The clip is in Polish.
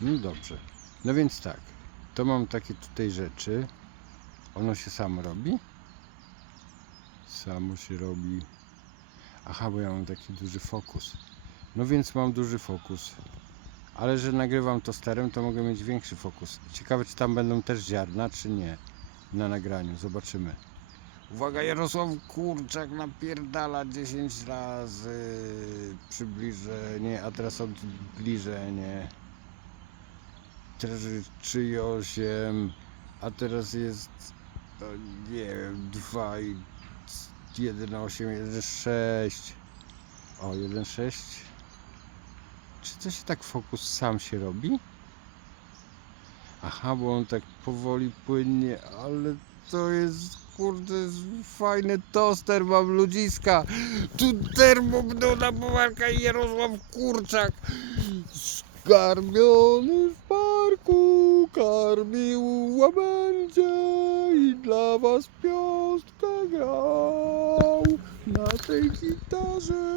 No dobrze. No więc tak. To mam takie tutaj rzeczy. Ono się samo robi? Samo się robi. Aha, bo ja mam taki duży fokus. No więc mam duży fokus. Ale że nagrywam to sterem, to mogę mieć większy fokus. Ciekawe, czy tam będą też ziarna, czy nie. Na nagraniu. Zobaczymy. Uwaga, Jarosław Kurczak napierdala 10 razy przybliżenie, a teraz odbliżenie. 3,8, a teraz jest, no, nie wiem, 2 i 1,8, 1,6. O, 1,6. Czy to się tak fokus sam się robi? Aha, bo on tak powoli płynie, ale to jest, kurde, fajny toster, mam ludziska. Tu termobnona pomarka i Jarosław Kurczak. Skarmiony w parku, karmił łabędzie i dla was piąstkę grał na tej gitarze.